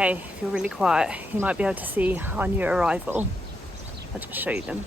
Okay, if you're really quiet, you might be able to see our new arrival. I'll just show you them.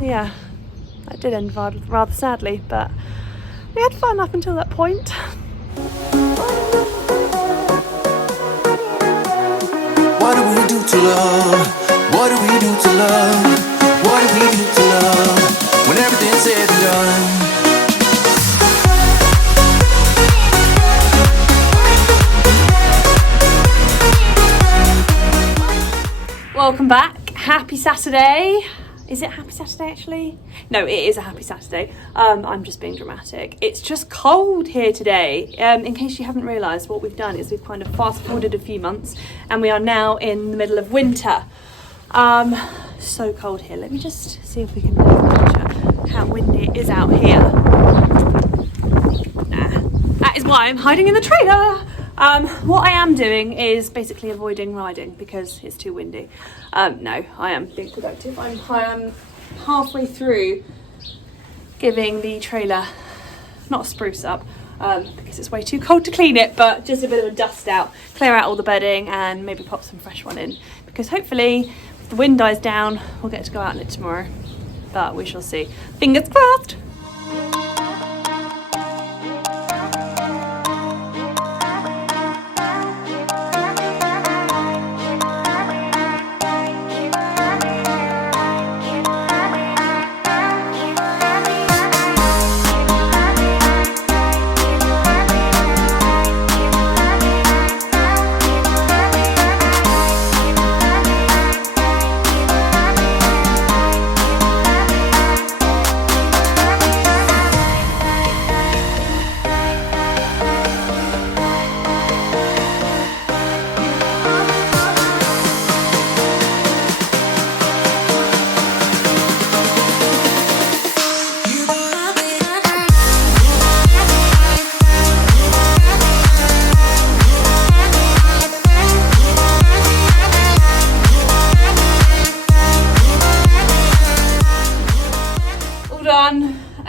Yeah, that did end rather sadly, but we had fun up until that point. What do we do to love? What do we do to love? What do we do to love? When everything's said and done. Welcome back. Happy Saturday. Is it Happy Saturday actually? No, it is a Happy Saturday. I'm just being dramatic. It's just cold here today. In case you haven't realised, what we've done is we've kind of fast forwarded a few months and we are now in the middle of winter. So cold here. Let me just see if we can picture how windy it is out here. That is why I'm hiding in the trailer. What I am doing is basically avoiding riding because it's too windy. No, I am being productive. I am halfway through giving the trailer, not a spruce up, because it's way too cold to clean it, but just a bit of a dust out, clear out all the bedding and maybe pop some fresh one in. Because hopefully, if the wind dies down, we'll get to go out in it tomorrow. But we shall see. Fingers crossed!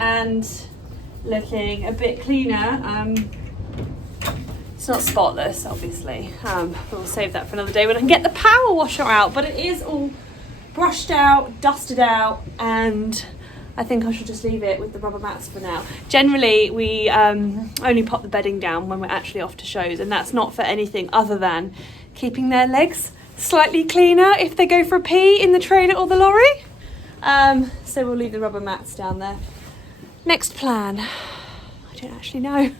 And looking a bit cleaner. It's not spotless, obviously. We'll save that for another day when I can get the power washer out, but it is all brushed out, dusted out, and I think I should just leave it with the rubber mats for now. Generally, we only pop the bedding down when we're actually off to shows, and that's not for anything other than keeping their legs slightly cleaner if they go for a pee in the trailer or the lorry. So we'll leave the rubber mats down there. Next plan, I don't actually know.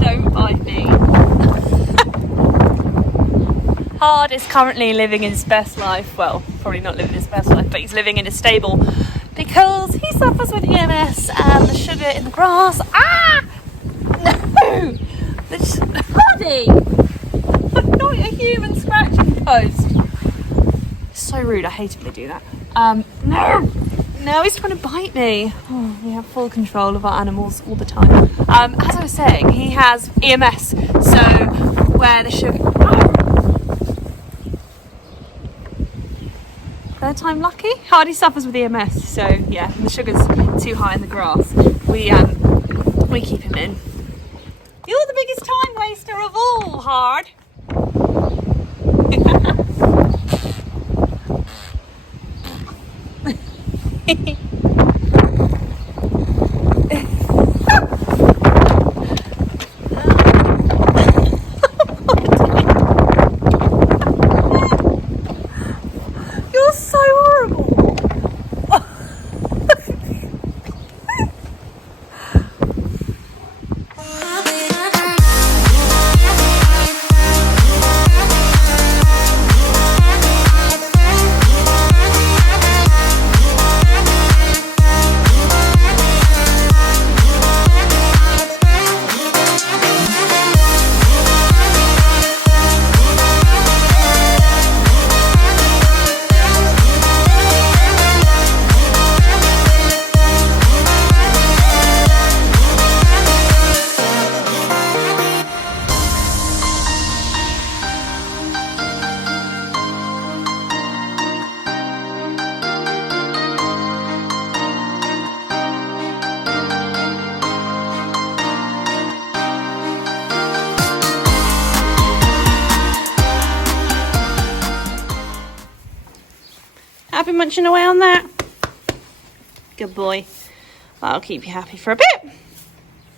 Don't bite me. Hard is currently living his best life. Well, probably not living his best life, but he's living in a stable because he suffers with EMS and the sugar in the grass. Ah! No! Hardy! Not a human scratching post. So rude, I hate when they do that. No! No, he's trying to bite me. Oh, we have full control of our animals all the time. As I was saying, he has EMS, so where the sugar... Oh! Third time lucky? Hardy suffers with EMS, so yeah, the sugar's too high in the grass. We keep him in. You're the biggest time waster of all, Hard. You're so horrible. You munching away on that? Good boy. That'll keep you happy for a bit.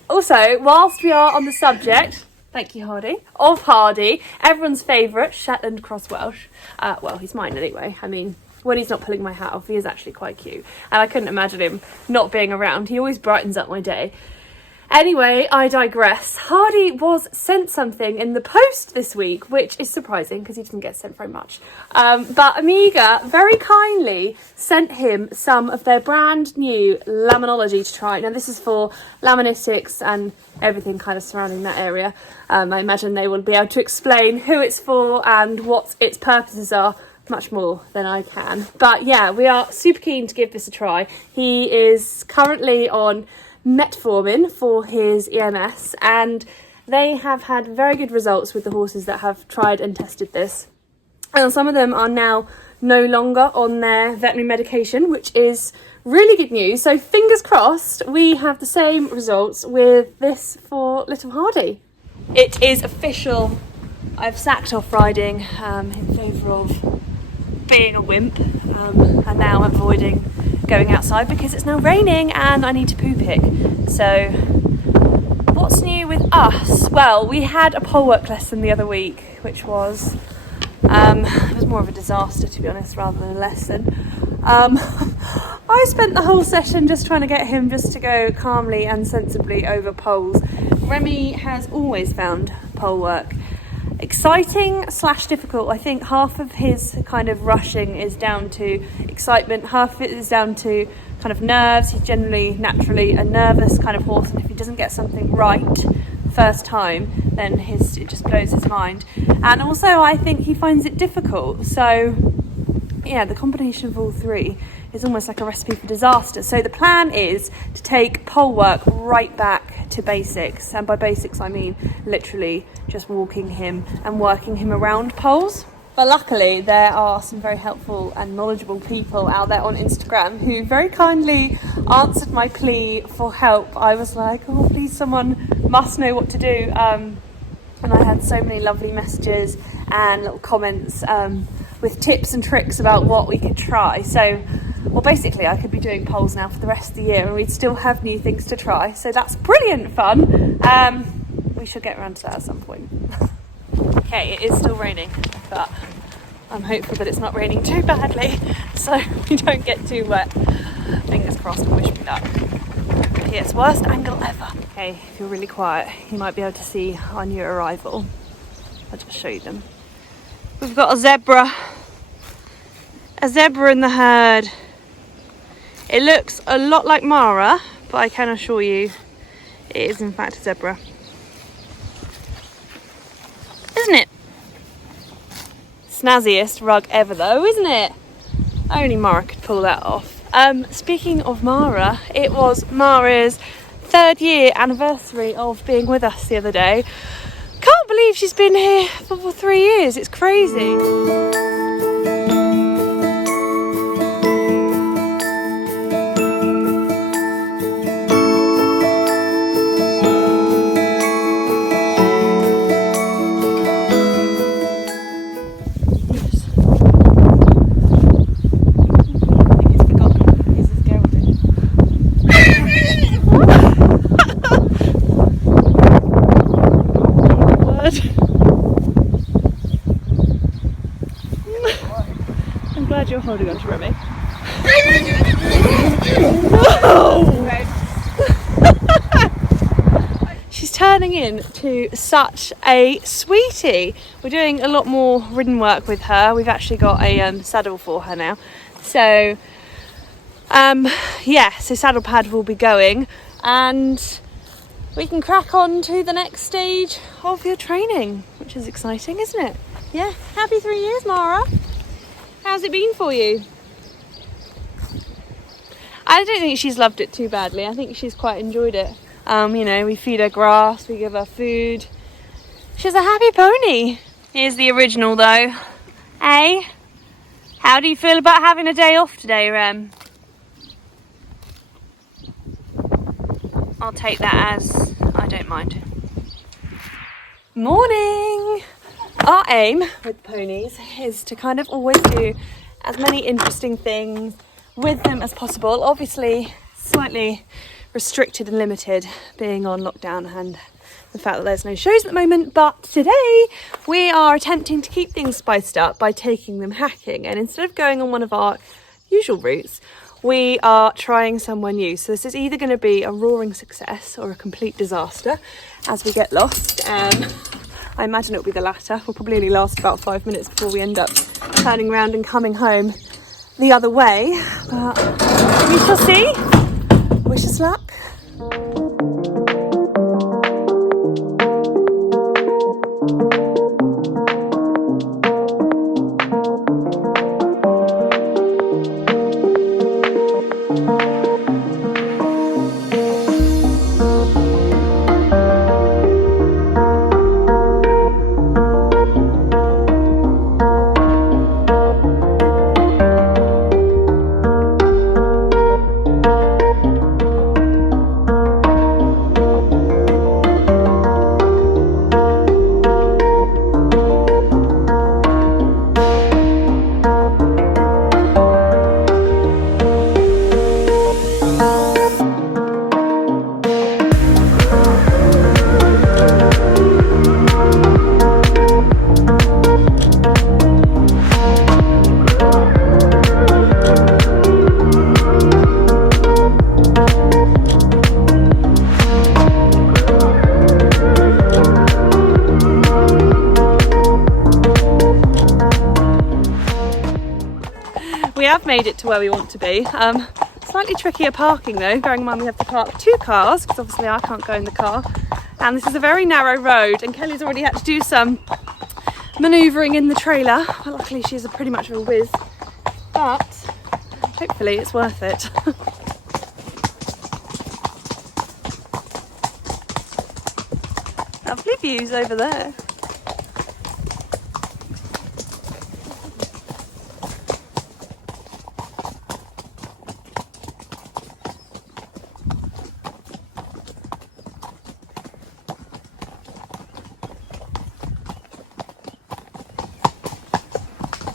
Also, whilst we are on the subject, thank you, Hardy, of Hardy, everyone's favourite Shetland Cross Welsh. Well, he's mine anyway. I mean, when he's not pulling my hat off, he is actually quite cute. And I couldn't imagine him not being around. He always brightens up my day. Anyway, I digress. Hardy was sent something in the post this week, which is surprising because he didn't get sent very much. But Amiga very kindly sent him some of their brand new laminology to try. Now, this is for laministics and everything kind of surrounding that area. I imagine they will be able to explain who it's for and what its purposes are much more than I can. But yeah, we are super keen to give this a try. He is currently on metformin for his EMS, and they have had very good results with the horses that have tried and tested this. And some of them are now no longer on their veterinary medication, which is really good news. So fingers crossed we have the same results with this for little Hardy. It is official. I've sacked off riding in favour of being a wimp, and now avoiding going outside because it's now raining and I need to poo pick. So what's new with us? Well, we had a pole work lesson the other week, which was it was more of a disaster, to be honest, rather than a lesson. I spent the whole session just trying to get him just to go calmly and sensibly over poles. Remy has always found pole work exciting / difficult. I think half of his kind of rushing is down to excitement, half of it is down to kind of nerves. He's generally naturally a nervous kind of horse, and if he doesn't get something right first time, then it just blows his mind. And also I think he finds it difficult. So yeah, the combination of all three is almost like a recipe for disaster. So the plan is to take pole work right back to basics, and by basics I mean literally just walking him and working him around poles. But luckily there are some very helpful and knowledgeable people out there on Instagram who very kindly answered my plea for help. I was like, oh please, someone must know what to do, and I had so many lovely messages and little comments with tips and tricks about what we could try. So, well, basically I could be doing poles now for the rest of the year and we'd still have new things to try. So that's brilliant fun. We should get around to that at some point. Okay, it is still raining, but I'm hopeful that it's not raining too badly so we don't get too wet. Fingers crossed and wish me luck. Yes, worst angle ever. Okay, if you're really quiet, you might be able to see our new arrival. I'll just show you them. We've got a zebra in the herd. It looks a lot like Mara, but I can assure you it is in fact a zebra. Isn't it? Snazziest rug ever though, isn't it? Only Mara could pull that off. Speaking of Mara, it was Mara's 3rd year anniversary of being with us the other day. Can't believe she's been here for 3 years, it's crazy. You're holding on to Remy. She's turning into such a sweetie. We're doing a lot more ridden work with her. We've actually got a saddle for her now. So yeah, so saddle pad will be going and we can crack on to the next stage of your training, which is exciting, isn't it? Yeah, happy 3 years, Mara. How's it been for you? I don't think she's loved it too badly. I think she's quite enjoyed it. You know, we feed her grass, we give her food. She's a happy pony. Here's the original though. Hey, how do you feel about having a day off today, Rem? I'll take that as I don't mind. Morning! Our aim with ponies is to kind of always do as many interesting things with them as possible. Obviously, slightly restricted and limited being on lockdown and the fact that there's no shows at the moment, but today we are attempting to keep things spiced up by taking them hacking, and instead of going on one of our usual routes, we are trying somewhere new. So this is either going to be a roaring success or a complete disaster as we get lost. I imagine it'll be the latter. We'll probably only last about 5 minutes before we end up turning around and coming home the other way, but we shall see. Wish us luck. We have made it to where we want to be. Slightly trickier parking though, bearing in mind we have to park 2 cars, because obviously I can't go in the car. And this is a very narrow road, and Kelly's already had to do some manoeuvring in the trailer. Well, luckily she's pretty much of a whiz, but hopefully it's worth it. Lovely views over there.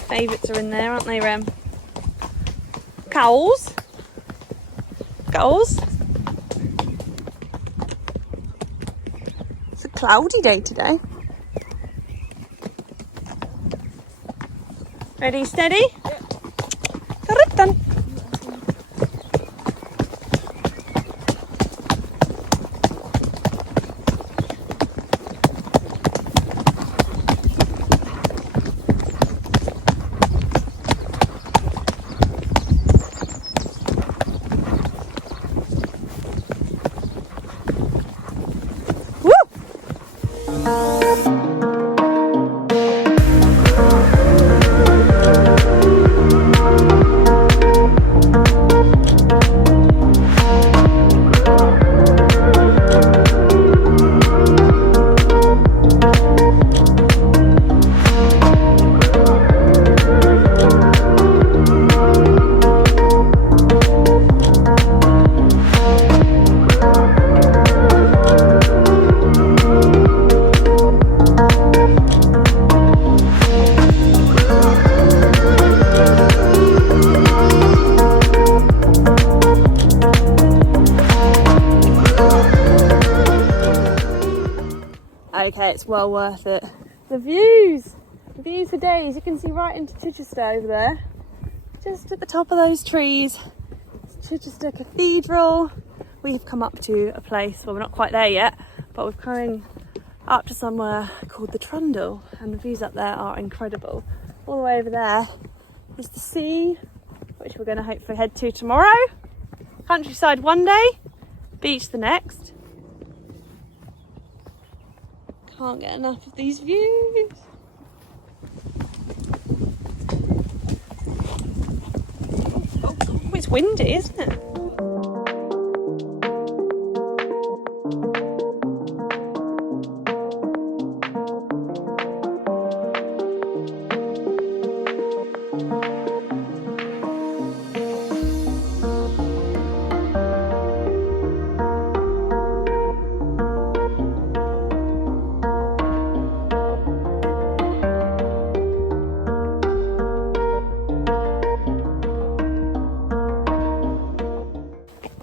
Favourites are in there, aren't they, Rem? Cows? Cows? It's a cloudy day today. Ready, steady? Yeah. Done. Okay, it's well worth it. The views for days. You can see right into Chichester over there. Just at the top of those trees, it's Chichester Cathedral. We've come up to a place, well, we're not quite there yet, but we're coming up to somewhere called the Trundle, and the views up there are incredible. All the way over there is the sea, which we're going to hopefully head to tomorrow. Countryside one day, beach the next. Can't get enough of these views. Oh, it's windy, isn't it?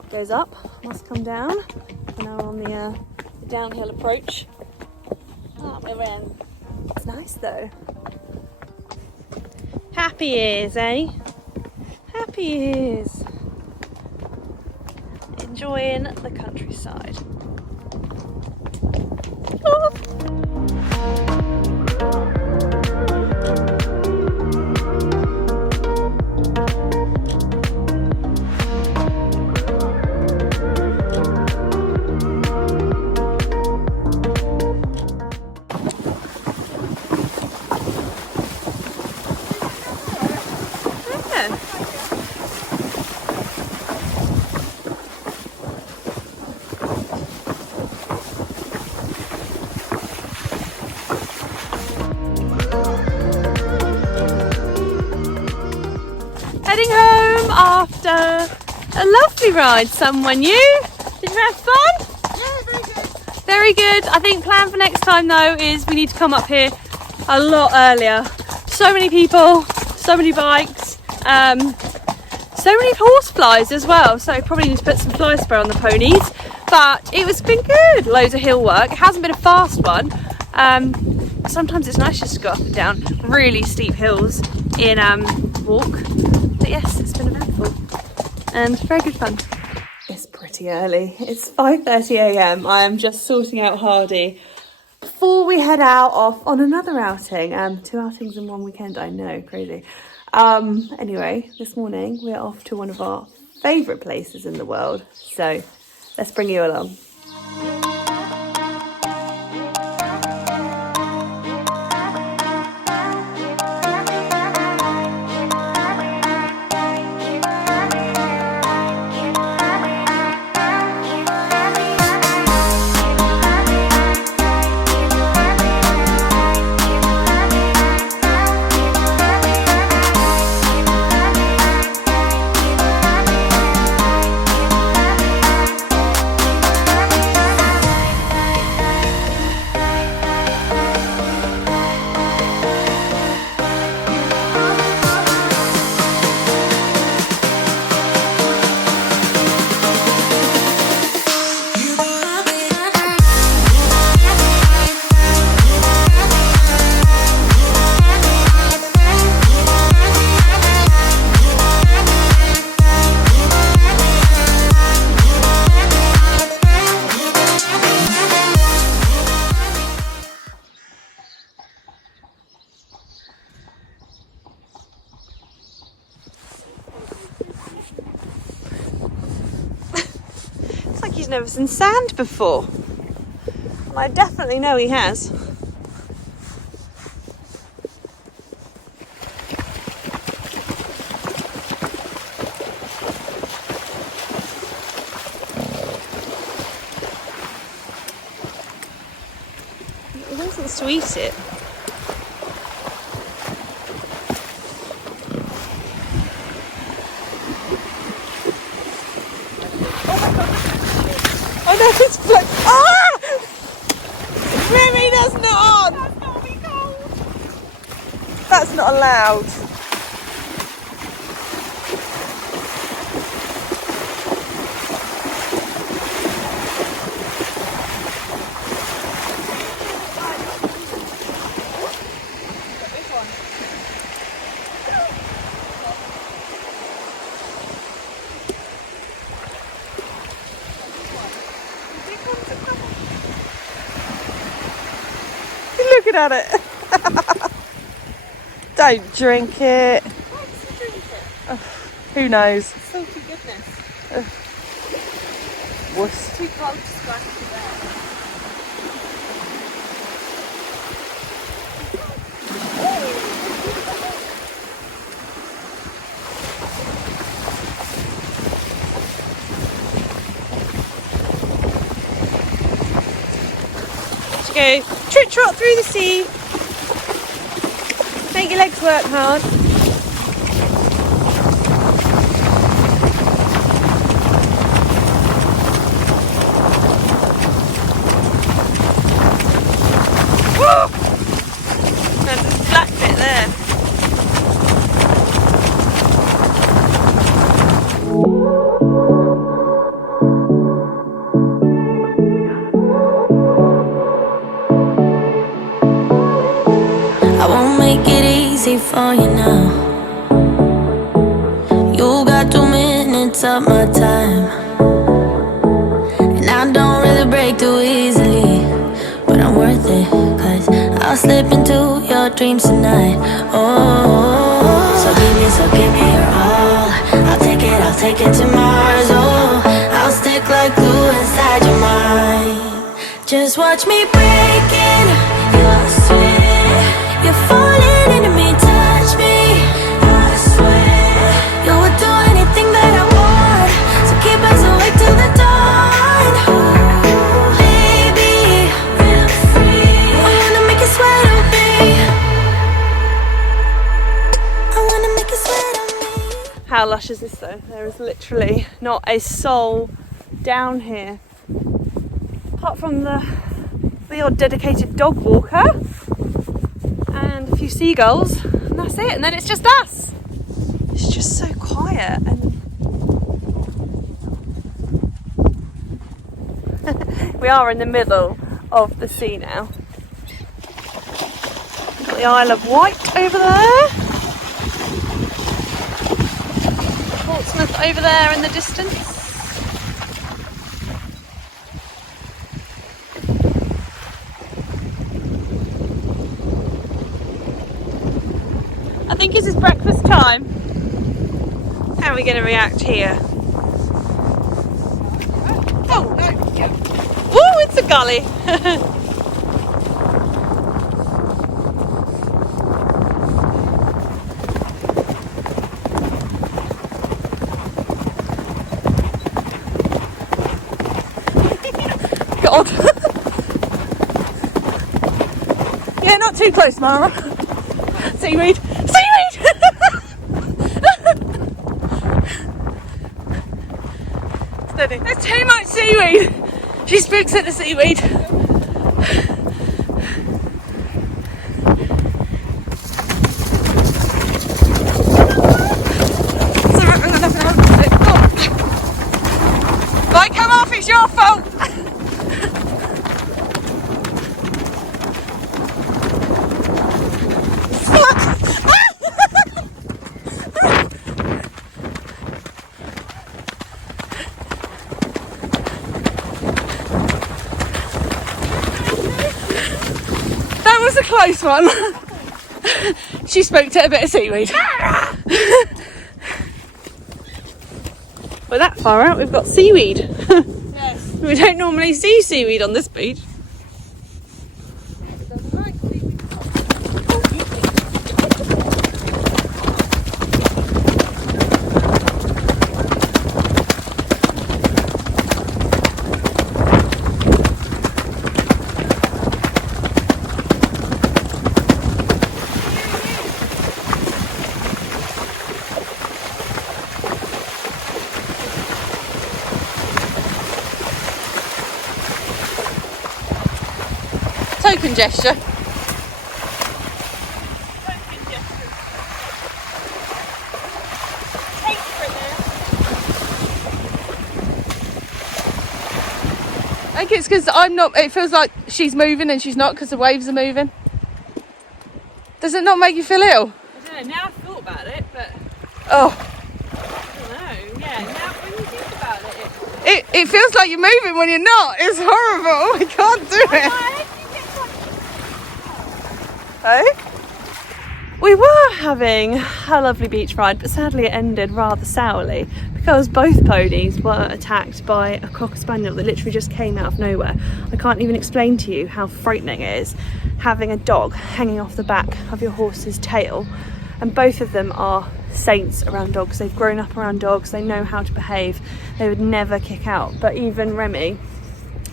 goes up, must come down. We're now on the downhill approach. Oh, we're in. It's nice though. Happy ears, eh? Happy ears. Enjoying the countryside. Oh. Heading home after a lovely ride somewhere new. Did you have fun? Yeah, very good. Very good. I think plan for next time though is we need to come up here a lot earlier. So many people, so many bikes, so many horseflies as well. So probably need to put some fly spray on the ponies. But it's been good. Loads of hill work. It hasn't been a fast one. Sometimes it's nice just to go up and down really steep hills in walk. But yes, it's been eventful and very good fun. It's pretty early. It's 5:30 a.m. I am just sorting out Hardy before we head out off on another outing. 2 outings in 1 weekend. I know, crazy. Anyway, this morning we're off to one of our favourite places in the world. So let's bring you along. He's never seen sand before. Well, I definitely know he has. He wants to eat it. Oh no, it's black. Ah! Remy, that's not on! That's not be cold. That's not allowed. Looking at it. Don't drink it. Why does he drink it? Who knows? Salty goodness. Wuss. Too cold to splash to there. Go trot trot through the sea. Make your legs work hard. There's this black bit there. easy for you now. You got 2 minutes of my time, and I don't really break too easily, but I'm worth it, 'cause I'll slip into your dreams tonight. Oh, so give me your all. I'll take it to Mars. Oh, I'll stick like glue inside your mind. Just watch me breaking your sweat. You're falling into me, touch me, I swear. You would do anything that I want, so keep us awake till the dawn. Baby, feel free. I wanna make you sweat on me. I wanna make you sweat on me. How lush is this though? There is literally not a soul down here, apart from the odd dedicated dog walker and a few seagulls, and that's it. And then it's just us. It's just so quiet, and we are in the middle of the sea now. Got the Isle of Wight over there. Portsmouth over there in the distance. I think it is breakfast time. How are we going to react here? Oh no! Woo! It's a gully. God. Yeah, not too close, Mara. Seaweed! Seaweed! Steady. There's too much seaweed! She spooks at the seaweed. Right, come off, it's your fault! That was a close one. She spoke to a bit of seaweed. We're that far out, we've got seaweed. Yes. We don't normally see seaweed on this beach. Token gesture. I think it's because I'm not, it feels like she's moving and she's not because the waves are moving. Does it not make you feel ill? I don't know, now I've thought about it, but Oh, I don't know. Yeah, now when you think about it, it feels like you're moving when you're not. It's horrible. I can't do it. Oh? We were having a lovely beach ride, but sadly it ended rather sourly because both ponies were attacked by a cocker spaniel that literally just came out of nowhere. I can't even explain to you how frightening it is having a dog hanging off the back of your horse's tail, and both of them are saints around dogs. They've grown up around dogs, they know how to behave, they would never kick out. But even Remy,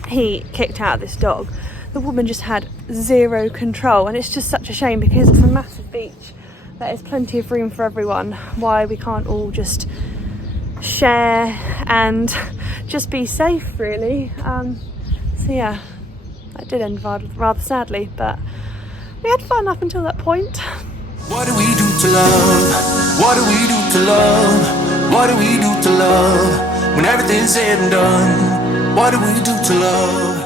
he kicked out this dog. The woman just had zero control, and it's just such a shame because it's a massive beach. There is plenty of room for everyone. Why we can't all just share and just be safe, really. So yeah, that did end rather sadly, but we had fun up until that point. What do we do to love? What do we do to love? What do we do to love? When everything's said and done, what do we do to love?